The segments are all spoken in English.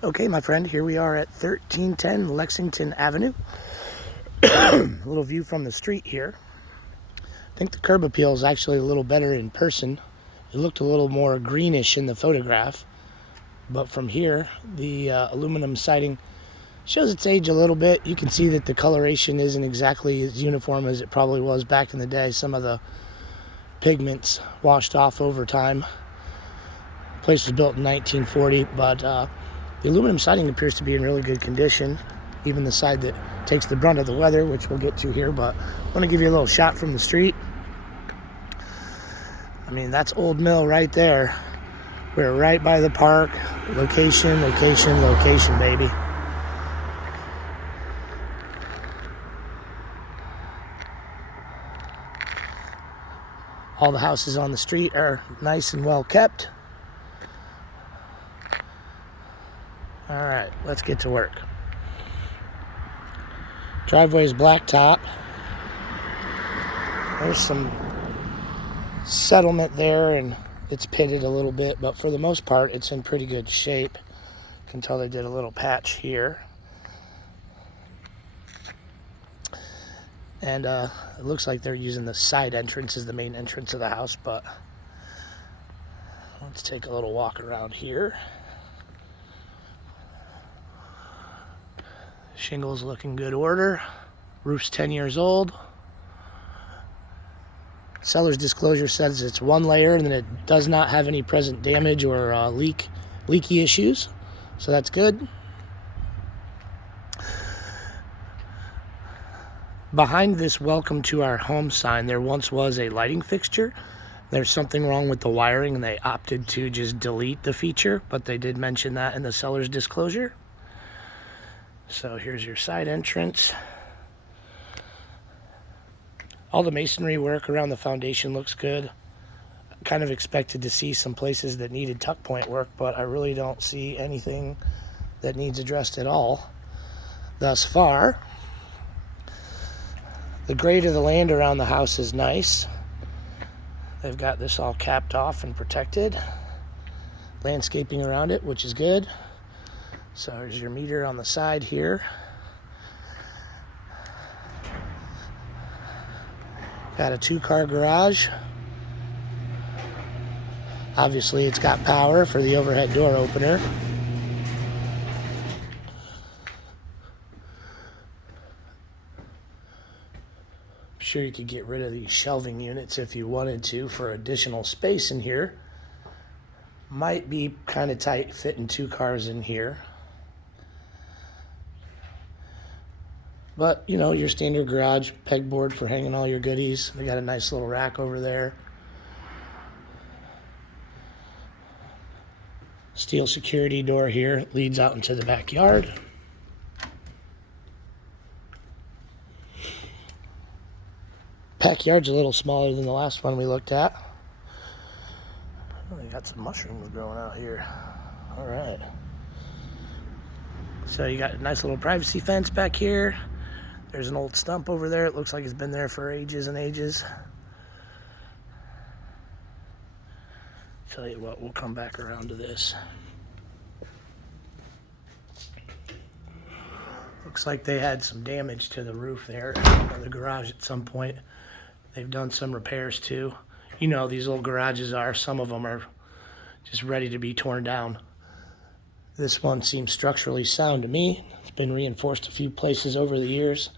Okay, my friend, here we are at 1310 Lexington Avenue. A little view from the street here. I think the curb appeal is actually a little better in person. It looked a little more greenish in the photograph, but from here, the aluminum siding shows its age a little bit. You can see that the coloration isn't exactly as uniform as it probably was back in the day. Some of the pigments washed off over time. The place was built in 1940, but the aluminum siding appears to be in really good condition, even the side that takes the brunt of the weather, which we'll get to here, but I want to give you a little shot from the street. I mean, that's Old Mill right there. We're right by the park. Location, location, location, baby. All the houses on the street are nice and well kept. All right, let's get to work. Driveway's blacktop. There's some settlement there and it's pitted a little bit, but for the most part, it's in pretty good shape. You can tell they did a little patch here. And it looks like they're using the side entrance as the main entrance of the house, but let's take a little walk around here. Shingles look in good order. Roof's 10 years old. Seller's disclosure says it's one layer and that it does not have any present damage or leaky issues, so that's good. Behind this "Welcome to our home" sign, there once was a lighting fixture. There's something wrong with the wiring and they opted to just delete the feature, but they did mention that in the seller's disclosure. So here's your side entrance. All the masonry work around the foundation looks good. Kind of expected to see some places that needed tuck point work, but I really don't see anything that needs addressed at all thus far. The grade of the land around the house is nice. They've got this all capped off and protected. Landscaping around it, which is good. So there's your meter on the side here. Got a 2-car garage. Obviously it's got power for the overhead door opener. I'm sure you could get rid of these shelving units if you wanted to for additional space in here. Might be kind of tight fitting 2 cars in here. But, you know, your standard garage pegboard for hanging all your goodies. They got a nice little rack over there. Steel security door here leads out into the backyard. Backyard's a little smaller than the last one we looked at. Oh, they got some mushrooms growing out here. All right. So you got a nice little privacy fence back here. There's an old stump over there. It looks like it's been there for ages and ages. Tell you what, we'll come back around to this. Looks like they had some damage to the roof there of the garage at some point. They've done some repairs too. You know, these old garages are, some of them are just ready to be torn down. This one seems structurally sound to me. It's been reinforced a few places over the years.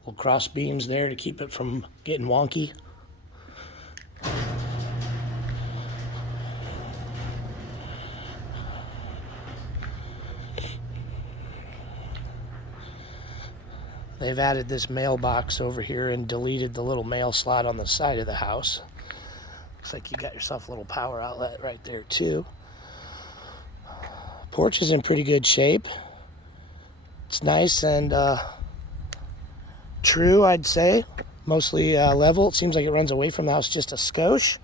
Little cross beams there to keep it from getting wonky. They've added this mailbox over here and deleted the little mail slot on the side of the house. Looks like you got yourself a little power outlet right there too. Porch is in pretty good shape. It's nice and true, I'd say. Mostly level. It seems like it runs away from the house just a skosh.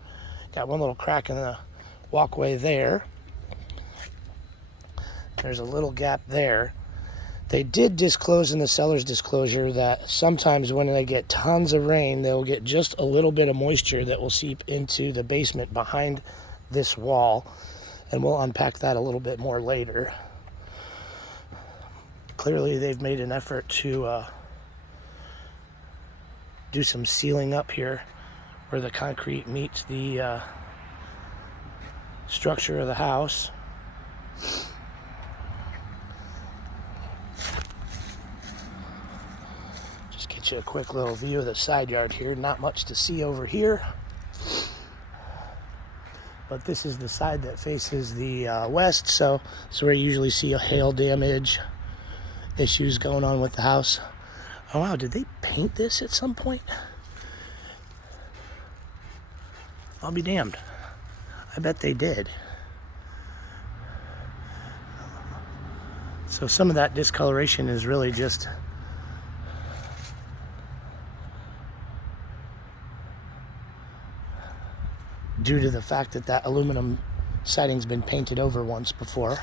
Got one little crack in the walkway there. There's a little gap there. They did disclose in the seller's disclosure that sometimes when they get tons of rain, they'll get just a little bit of moisture that will seep into the basement behind this wall. And we'll unpack that a little bit more later. Clearly they've made an effort to do some sealing up here where the concrete meets the structure of the house. Just get you a quick little view of the side yard here. Not much to see over here, but this is the side that faces the west, so this is where you usually see a hail damage issues going on with the house. Oh wow, did they paint this at some point? I'll be damned. I bet they did. So some of that discoloration is really just due to the fact that that aluminum siding's been painted over once before.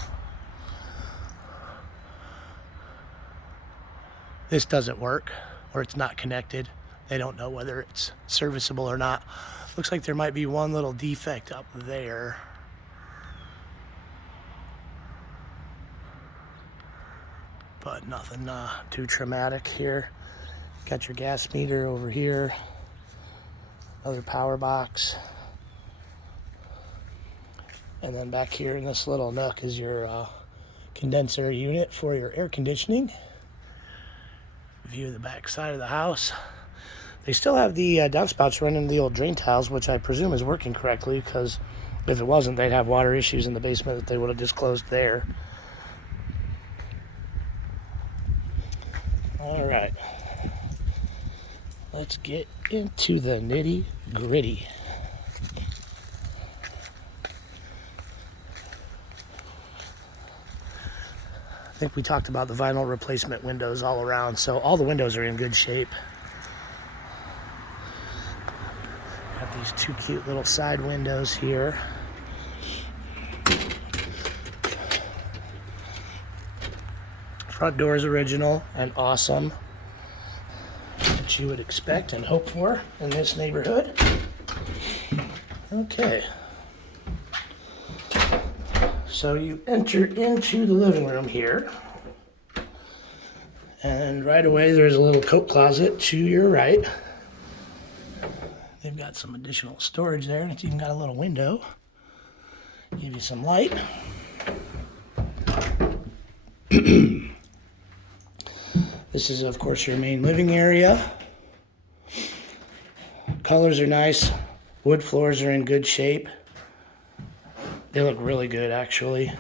This doesn't work, or it's not connected. They don't know whether it's serviceable or not. Looks like there might be one little defect up there. But nothing too traumatic here. Got your gas meter over here. Another power box. And then back here in this little nook is your condenser unit for your air conditioning. View of the back side of the house. They still have the downspouts running the old drain tiles, which I presume is working correctly, because if it wasn't, they'd have water issues in the basement that they would have disclosed there. All right, let's get into the nitty gritty. I think we talked about the vinyl replacement windows all around, so all the windows are in good shape. Got these two cute little side windows here. Front door is original and awesome, which you would expect and hope for in this neighborhood. Okay. So you enter into the living room here, and right away there's a little coat closet to your right. They've got some additional storage there, and it's even got a little window. Give you some light. This is, of course, your main living area. Colors are nice. Wood floors are in good shape. They look really good, actually.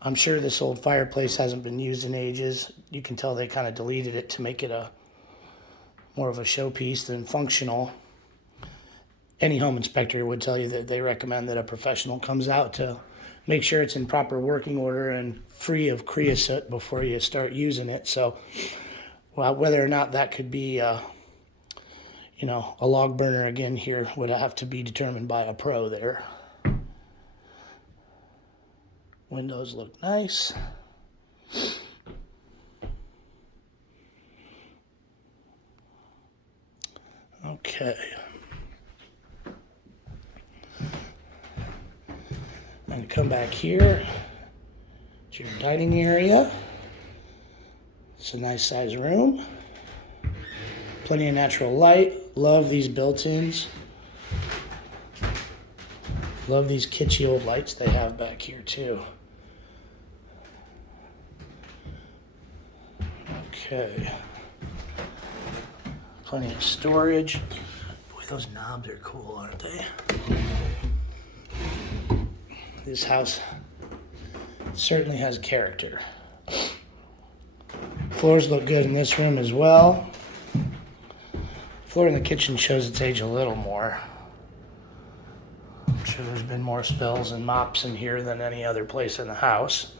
I'm sure this old fireplace hasn't been used in ages. You can tell they kind of deleted it to make it more of a showpiece than functional. Any home inspector would tell you that they recommend that a professional comes out to make sure it's in proper working order and free of creosote before you start using it. So, well, whether or not that could be a log burner again here would have to be determined by a pro there. Windows look nice. Okay. And come back here. It's your dining area. It's a nice size room. Plenty of natural light. Love these built-ins. Love these kitschy old lights they have back here too. Okay. Plenty of storage. Boy, those knobs are cool, aren't they? This house certainly has character. Floors look good in this room as well. Floor in the kitchen shows its age a little more. I'm sure there's been more spills and mops in here than any other place in the house.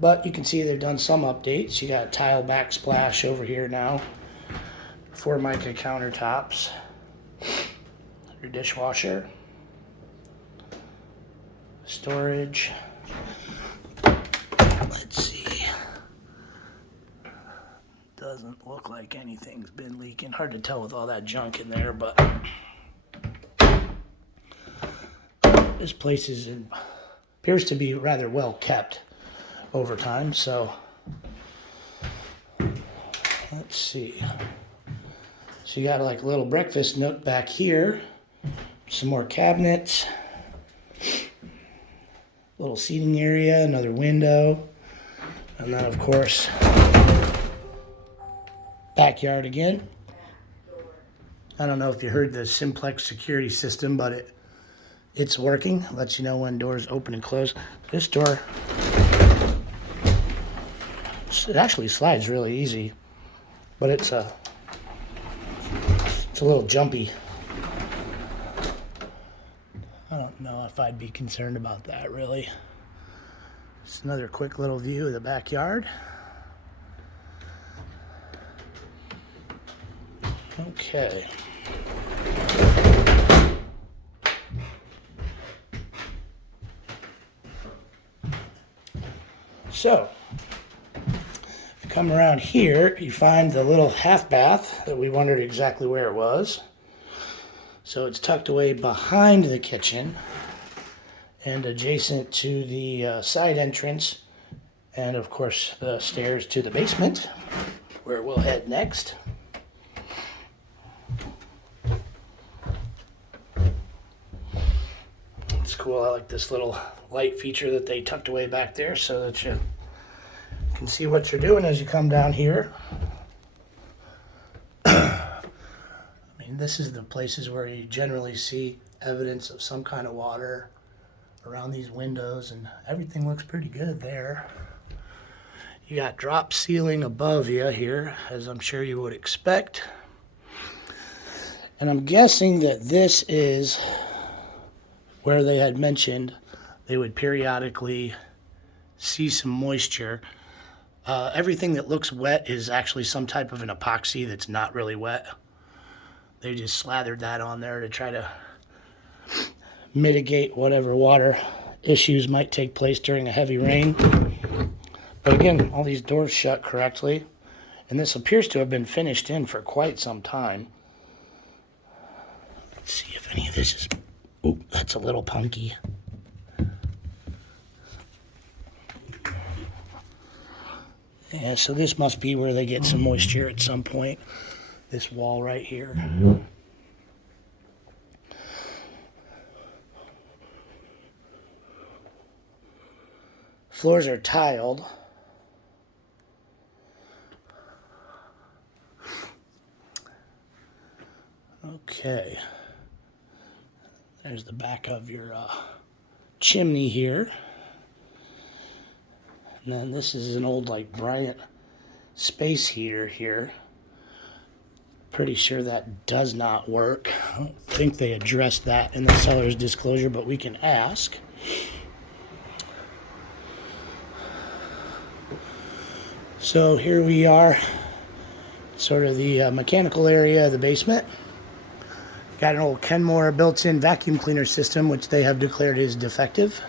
But you can see they've done some updates. You got tile backsplash over here now. Formica countertops. Your dishwasher. Storage. Let's see. Doesn't look like anything's been leaking. Hard to tell with all that junk in there, but this place appears to be rather well kept. over time. So let's see. So you got like a little breakfast nook back here, some more cabinets, little seating area, another window, and then of course backyard again. I don't know if you heard the simplex security system, but it's working. It lets you know when doors open and close. This door, it actually slides really easy, but it's a little jumpy. I don't know if I'd be concerned about that really. Just another quick little view of the backyard. Okay. So, if you come around here, you find the little half bath that we wondered exactly where it was. So it's tucked away behind the kitchen and adjacent to the side entrance, and of course the stairs to the basement, where we'll head next. It's cool. I like this little light feature that they tucked away back there so that you can see what you're doing as you come down here. I mean, this is the places where you generally see evidence of some kind of water around these windows, and everything looks pretty good there. You got drop ceiling above you here, as I'm sure you would expect. And I'm guessing that this is where they had mentioned they would periodically see some moisture. Everything that looks wet is actually some type of an epoxy that's not really wet. They just slathered that on there to try to mitigate whatever water issues might take place during a heavy rain. But again, all these doors shut correctly, and this appears to have been finished in for quite some time. Let's see if any of this is... Oh, that's a little punky. Yeah, so this must be where they get some moisture at some point. This wall right here. Floors are tiled. Okay. There's the back of your chimney here. And then this is an old like Bryant space heater here. Pretty sure that does not work. I don't think they addressed that in the seller's disclosure, but we can ask. So here we are, sort of the mechanical area of the basement. Got an old Kenmore built-in vacuum cleaner system, which they have declared is defective.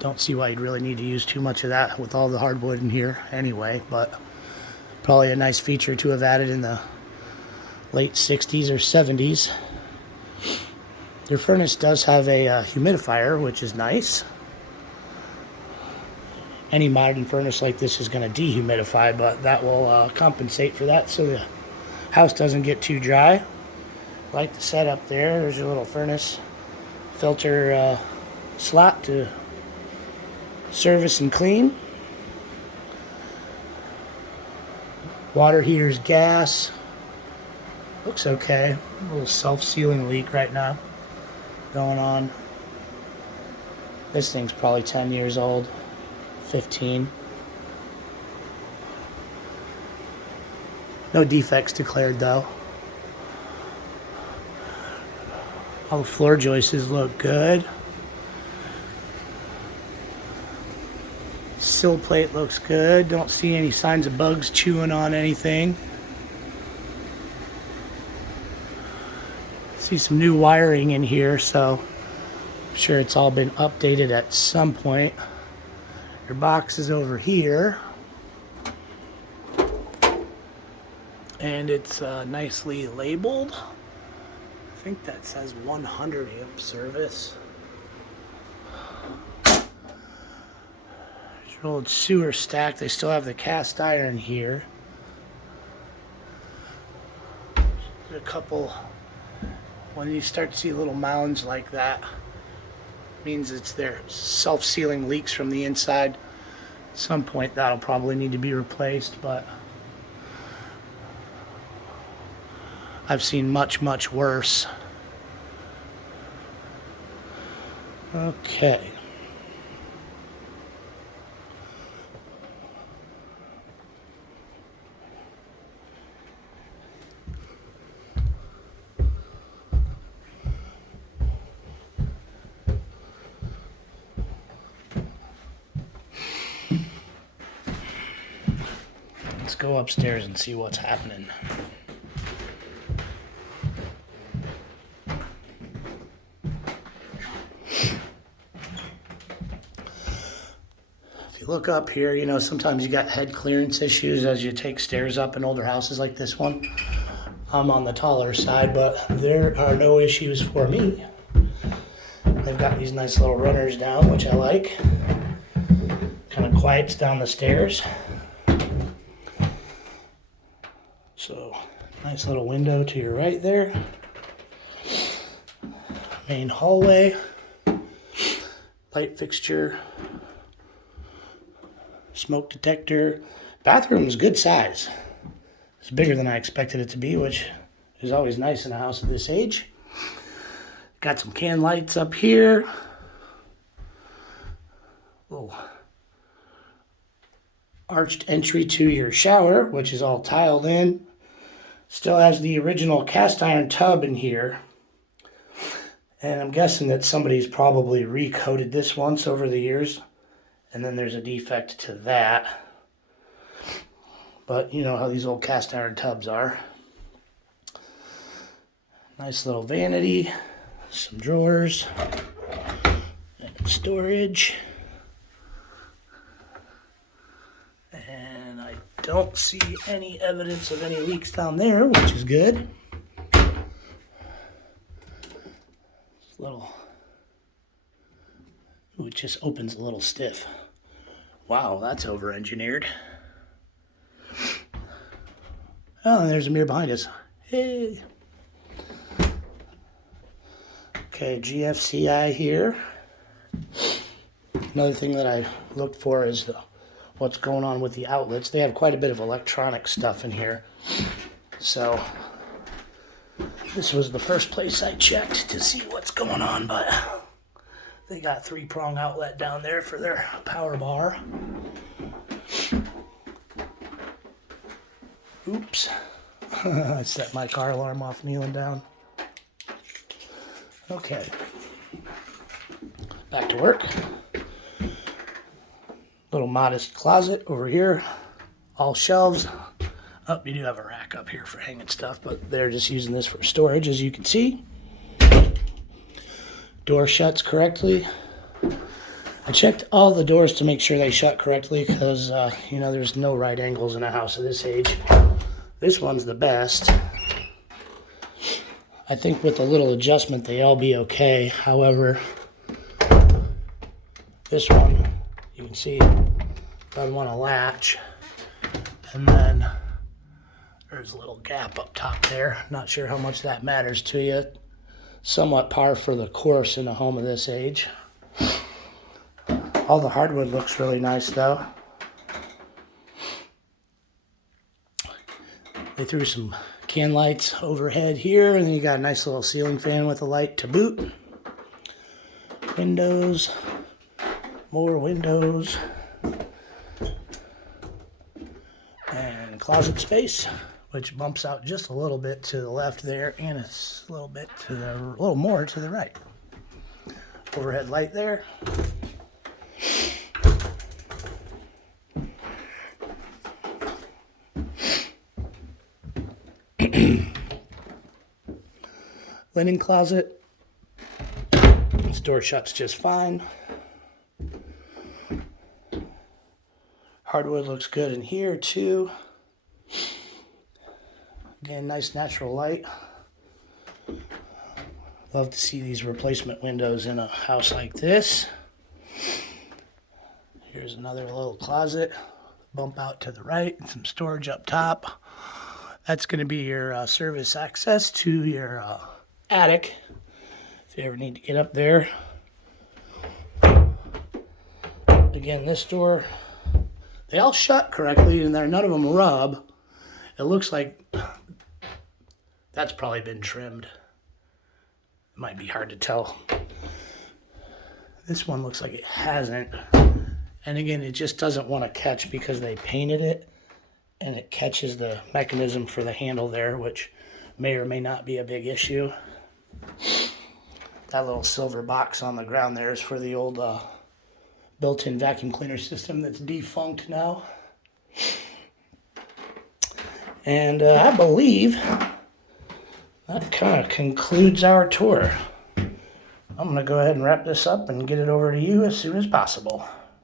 Don't see why you'd really need to use too much of that with all the hardwood in here anyway, but probably a nice feature to have added in the late 60s or 70s. Your furnace does have a humidifier, which is nice. Any modern furnace like this is going to dehumidify, but that will compensate for that so the house doesn't get too dry. Like the setup there. There's your little furnace filter slot to service and clean. Water heater's gas. Looks okay. A little self-sealing leak right now going on. This thing's probably 10 years old. 15. No defects declared though. All the floor joists look good. Sill plate looks good. Don't see any signs of bugs chewing on anything. See some new wiring in here, so I'm sure it's all been updated at some point. Your box is over here. And it's nicely labeled. I think that says 100 amp service. An old sewer stack. They still have the cast iron here. A couple, when you start to see little mounds like that, means it's their self-sealing leaks from the inside. At some point that'll probably need to be replaced, but I've seen much worse. Okay. Let's go upstairs and see what's happening. If you look up here, you know, sometimes you got head clearance issues as you take stairs up in older houses like this one. I'm on the taller side, but there are no issues for me. They've got these nice little runners down, which I like. Kind of quiets down the stairs. So, nice little window to your right there. Main hallway. Light fixture. Smoke detector. Bathroom's good size. It's bigger than I expected it to be, which is always nice in a house of this age. Got some can lights up here. Little arched entry to your shower, which is all tiled in. Still has the original cast iron tub in here. And I'm guessing that somebody's probably recoated this once over the years. And then there's a defect to that. But you know how these old cast iron tubs are. Nice little vanity. Some drawers. And storage. And I don't see any evidence of any leaks down there, which is good. Ooh, it just opens a little stiff. Wow, that's over-engineered. Oh, and there's a mirror behind us. Hey. Okay, GFCI here. Another thing that I looked for is what's going on with the outlets. They have quite a bit of electronic stuff in here. So this was the first place I checked to see what's going on, but they got 3-prong outlet down there for their power bar. Oops. I set my car alarm off kneeling down. Okay. Back to work. Little modest closet over here. All shelves. Oh, you do have a rack up here for hanging stuff, but they're just using this for storage, as you can see. Door shuts correctly. I checked all the doors to make sure they shut correctly because, you know, there's no right angles in a house of this age. This one's the best. I think with a little adjustment, they all be okay. However, this one, you can see, doesn't want to latch. And then there's a little gap up top there. Not sure how much that matters to you. Somewhat par for the course in a home of this age. All the hardwood looks really nice though. They threw some can lights overhead here, and then you got a nice little ceiling fan with a light to boot. Windows, more windows, and closet space, which bumps out just a little bit to the left there, and a little more to the right. Overhead light there. Linen closet. This door shuts just fine. Hardwood looks good in here too. Again, nice natural light. Love to see these replacement windows in a house like this. Here's another little closet, bump out to the right, and some storage up top. That's going to be your service access to your attic, if you ever need to get up there. Again, this door, they all shut correctly, and none of them rub. It looks like that's probably been trimmed. It might be hard to tell. This one looks like it hasn't. And again, it just doesn't want to catch because they painted it, and it catches the mechanism for the handle there, which may or may not be a big issue. That little silver box on the ground there is for the old built-in vacuum cleaner system that's defunct now. And I believe that kind of concludes our tour. I'm going to go ahead and wrap this up and get it over to you as soon as possible.